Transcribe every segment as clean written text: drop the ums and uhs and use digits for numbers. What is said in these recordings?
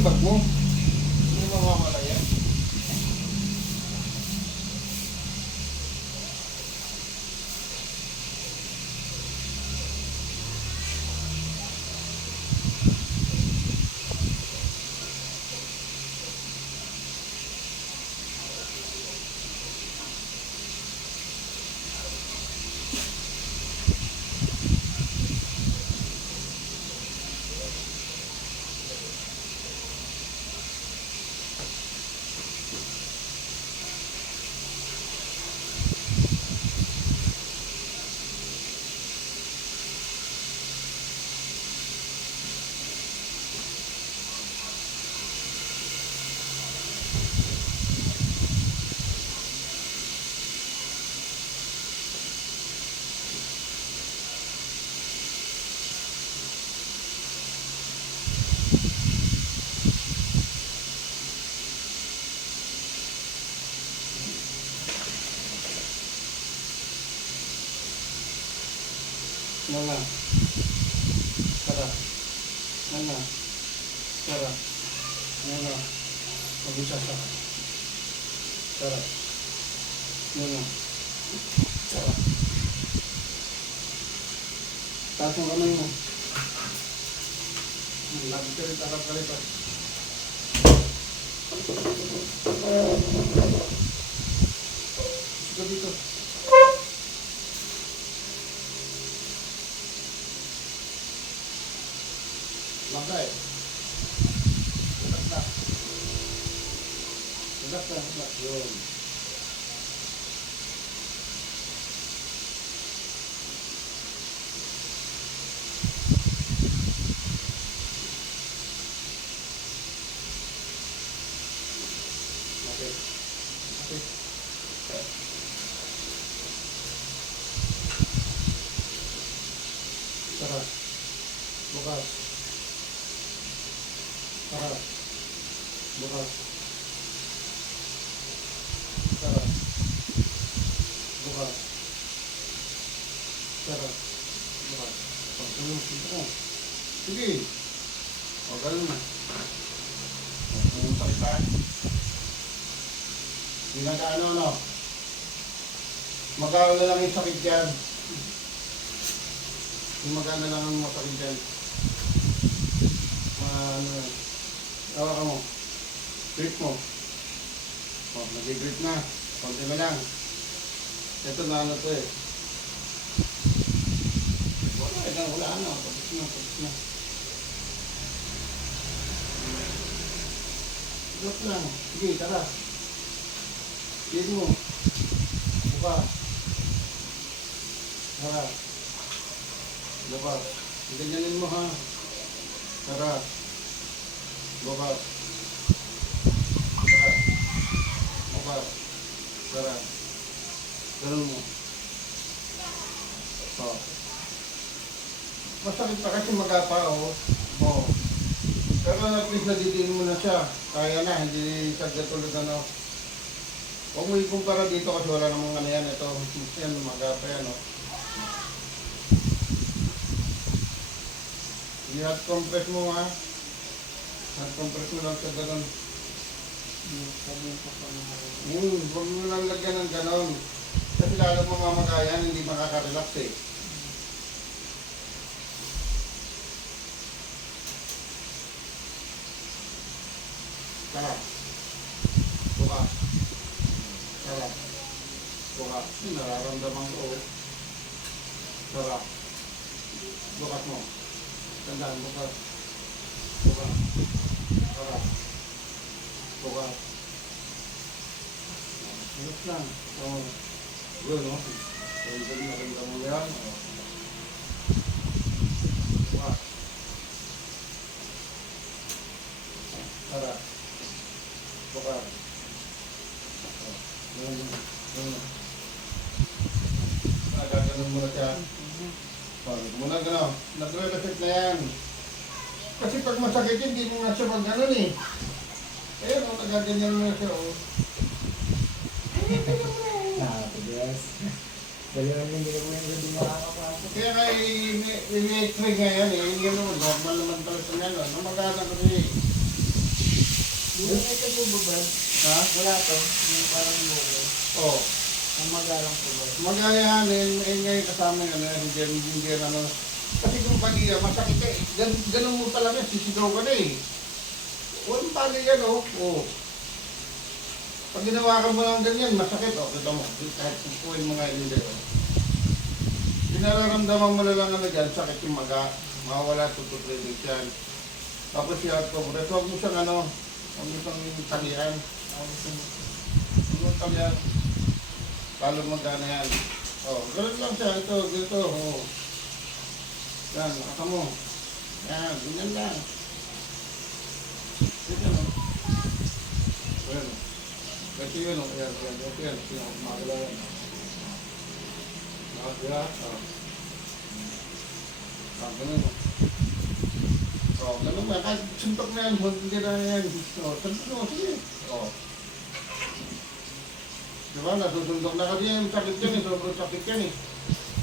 yung bag mo. Hindi mamamala yan. Nana. Tara. Nana. Tara. Nana. Mag-usasa ka. Tara. Nana. Tara. Taas mo kamay mo. Lapit ka rin, tarap ka rin. Sige dito. Langkay. Utak na. Utak na. Utak. Yun. Okay. Okay. Tara. Bukas. Tara. Bukas. Tara. Bukas. Tara. Bukas. Pagtulong dito. Sige. O, ganun na. Kung sakit pa. Hindi na kaano, no? Magkano na lang yung sakit yan. Yung magkano lang ang masakit yan. Ano yan. Tawa ka mo. Grip mo. O, nag-grip na. Konti na lang. Ito na ano to eh. Wala ano. Tapos na, tapos na. Drop lang. Sige, tara. Sige mo. Buka. Tara. Buka. Ganyanin mo ha. Tara. Bukas. Tara. Bukas. Tara. Ganun mo. O. Masakit pa kasi magapa o. O. Pero at least nadidiin mo na siya. Kaya na, hindi siya gatulad ano. Huwag mo ikumpara dito kasi wala namang ano yan. Ito, yan, magapa yan o. I-hot compress mo ha. Hot compress mo lang sa gano'n. Huwag mo lang lagyan ng gano'n. Kasi lalo mamamagayan, hindi makaka-relax eh. Tara. Buka. Tara. Buka. Nararamdaman ko. Tara. Bukas mo. Tandaan, bukas. Bukas. Tara. Bukas. Bukas lang. Oo. Good, no? So, ito yung maganda mo yan. Bukas. Tara. Bukas. Gaganon mo na siya. Pagod mo na gano'n. Nagre-reset na yan. Kasi pag masakit yun, hindi mo nga siya pag gano'n eh. Eh, no, nagaganyan mo na siya, oh. Yes. Dalawang hindi ko yung hindi makakapasok. Kaya nga, electric nga yan eh. Hindi naman, normal naman pala sa gano'n. Namagana ko rin eh. Hindi ito po ba, Brad? Ha? Wala to. Yung parang buko. Oo. Ang magalang po ba? Magayanin, ngayon kasama yung hindi ano. Kasi kung pag-iya, masakit eh. Ganun mo pala yan, sisigaw ka na eh. Walang pali yan, oh. Oo. Pag ginawa ka mo ng ganyan, masakit, oh. Kita mo, kahit pupuin mo nga hindi, oh. Pinararamdaman mo na lang ano dyan, sakit yung maga, mawawala, tututuloy yan. Tapos siya, huwag mo siyang ano, huwag mo siyang talian. Huwag mo talian. Lalo magana yan. Oh, ganun lang siya, ito, dito, oh. Yan, aka mo. Yan, ganyan lang. Ganyan, oh. Yan. Kasi yun, oh. Yan, yan, yan, yan. Makakala yan. Nakakala, oh. Ah, ganun, oh. Oh, ganun ba? Kahit suntok na yan, hindi na yan. Oh, suntok mo, sige. Oh. Diba, nasusundok na kasi yan, sakit yan eh, sobrang sakit yan eh.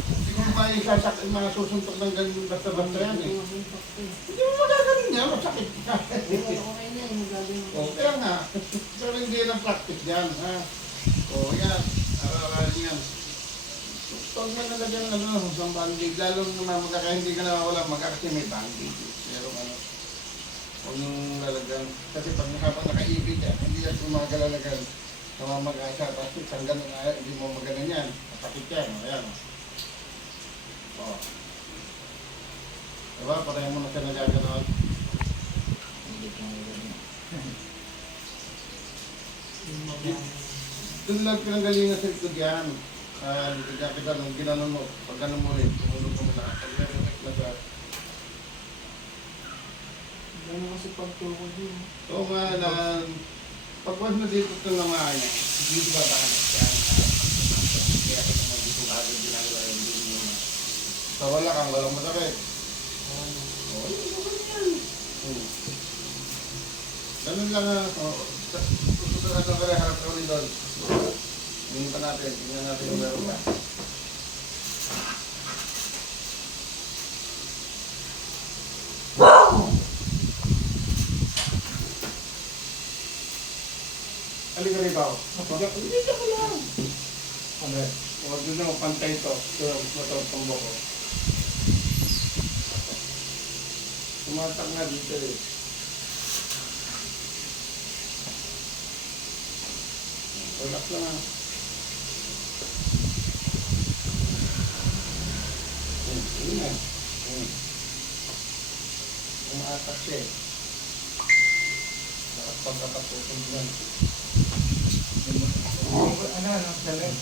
Hindi mo maisasakit, masusuntok ng ganyan basta-basta yan eh. Hindi mo magagaling yan, masakit ka. Okay na yung magagaling. O, kaya nga, pero hindi lang practice yan, ha. O, yan, araw-araw yan. Pag may nalagyan ng ano, ng bandage, lalo naman kaya hindi ka nawawala, kasi may bandage. Pero ano, huwag nung lalagyan. Kasi pag nakaibig yan, hindi yan gumagalalagan. Namamag-asa, tapos isang ganun na, hindi mo maganan yan. Masakit yan, ayan. O. Diba, patayin mo na siya nagaganon. Hindi ko magagaling. Yung Doon lang pinanggalingan sa likod yan. Hindi ka kita nung ginanon mo, pag ganon mo rin, tumulog mo na. Pag gano'n na siya. Gano'n kasi pagtukod yun. Oo nga na, pagwas na dito ito ng mga niya, dito ba ba yan? Kaya ito naman dito agad ginagawa yung dito mo na. Sa wala kang walang masakit. Oo, yun yan. Ganun lang ha. Susunod na kaya harap ka ulit doon. Tingnan natin, tingnan natin yung meron ka. Halika rito. Hindi ka lang. Ano? Huwag doon ako pantay ito. Ito ang matawag ko. Tumatak nga dito eh. Relax lang ha. Tingnan. Umatak siya eh. Pagkatapusin yan. Ano, dalag?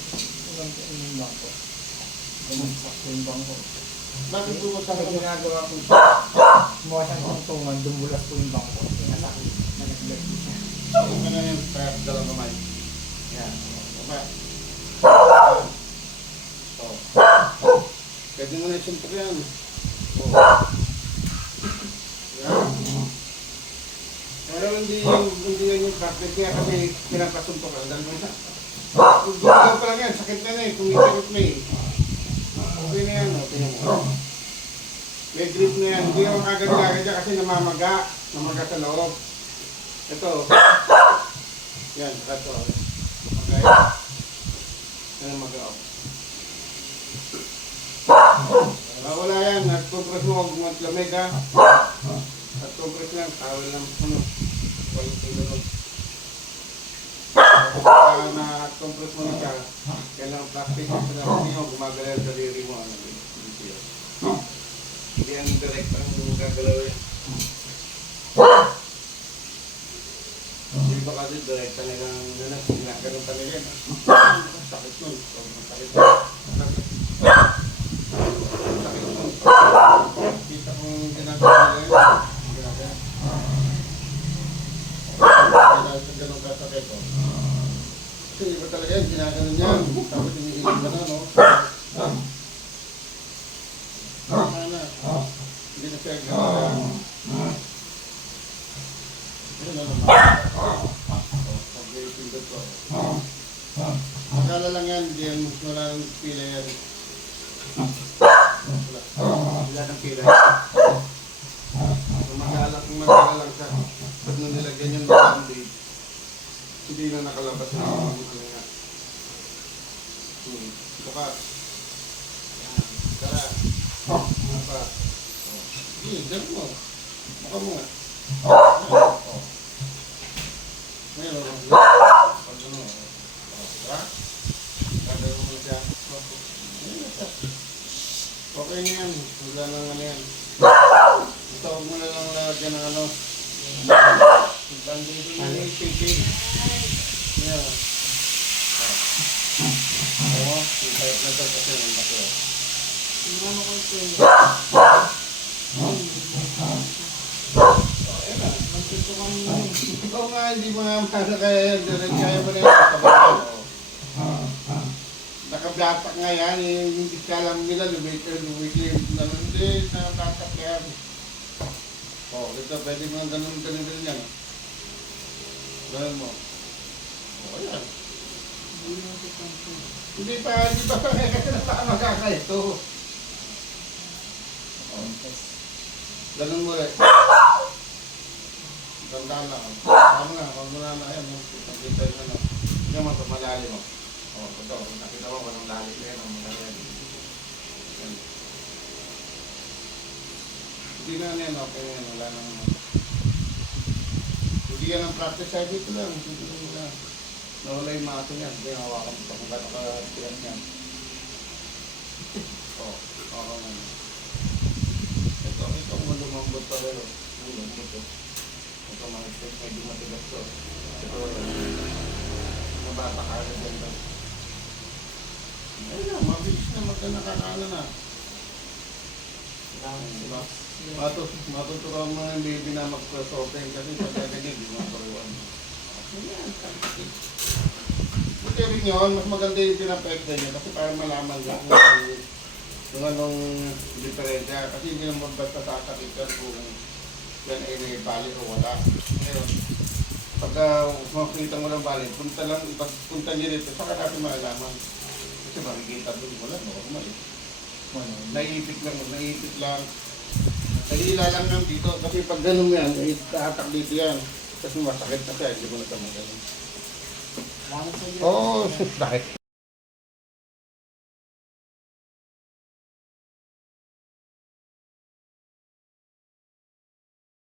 Yung bangko. Yung bangko. Bakit po sa Pag ginagawa ko siya, gumawa siyang tungtungan, dumulas po yung bangko. Pinasakit. Nalaglag ko siya. Huwag ka na yan, kaya dalawang kamay. Yan. Diba? Oh. Pwede mo na isuntok yan. Oh. Yan. Pero hindi yan yung practice niya kasi pinapasuntok ka. Dahil mo isa. Kung gumagaw pa lang yan, sakit na eh. Kumikirot na eh. Okay na yan, okay na mo. May grip na yan. Hindi ako kagad-kagad dyan kasi namamaga. Namaga sa loob. Ito. Yan, ito. Okay. Yan ang magaw. Wala yan. At compress mo, huwag lamig ha. At compress lang, tawal lang. Quality lunod. Pagka na-compress mo na siya, kailangan practice mo sa dami mo, gumagalaw sa diri mo. Hindi yan direct ang gagalaw yan. Hindi ba kasi direct talagang ginaganon talaga yan. Sakit nun. Sakit nun. Sakit nun. Kita kong ginagawa nila yun. Ginagawa. Kailangan sa ganun kasakit o. Kasi iba talaga yan, ginaganon yan. Tapos iniinom ka na, no? Tama na. Hindi na siya gano'n. Ayun na naman. Pag-ipindot ko. Akala lang yan, hindi yan, wala nang pila yan. Wala nang pila. Magalang siya. Pag nung nilagyan yung bandage, Sige, ganun mo. Mukha mo nga. Oh. Ngayon, pag ano, diba? Gagawin mo siya. Ayun na siya. Okay na yan. Wala nang ano yan. Ito, huwag mo na lang lagyan ng ano. Bandito na yung shaking. Yeah. Oo, yung type na ito kasi yung laki. Ano ko ito? Ayun na. Magkito kami yun. Ikaw nga, hindi mo nga kaya mo na yung kabayan. Nakabatak nga yan, hindi ka alam nila, lumiklim na hindi, nakabatak yan. O, ito, pwede mo nga ganun yan. Ganun mo. O, yan. Hindi pa kasi napakamagaka ito. O, ganun mo rin. Tandaan lang. Tama nga, huwag mo na yan. Nakita yun ano. Yung mga malalim mo. O, ito, nakita mo walang lalim na yan. Ang malalim. Yan. Hindi na yan, okay na yan. Wala nang hindi yan ang practice side dito lang. Dito lang. Nawala yung maso niyan. Hindi, hawakan mo kung gano'n ka-tiyan niyan. O, okay na. Ito mo lumambot pa rin. Lumambot ito. Ito mga step, medyo matigas to. Ito, mabata ka rin dito. Ayun na, mabilis na magkanakakala na. Diba? Matuturuan mo yung baby na mag-cross-open kasi pagkagagay, di mo maturuan. Ayan, buti rin yun, mas maganda yung pinapekta niya kasi para malaman niya kung anong diferensya. Kasi hindi naman basta sasakit ka kung yan ay may bali o wala. Ngayon, pagka makikita mo ng bali, punta niya dito, saka natin malalaman. Kasi makikita doon, wala, normal eh. Naiipit lang. Nahihila lang lang dito. Kasi pag ganun yan, tahatak dito yan. Kasi masakit na siya, hindi mo na tamagan. Bakit sa iyo? Oo, sakit.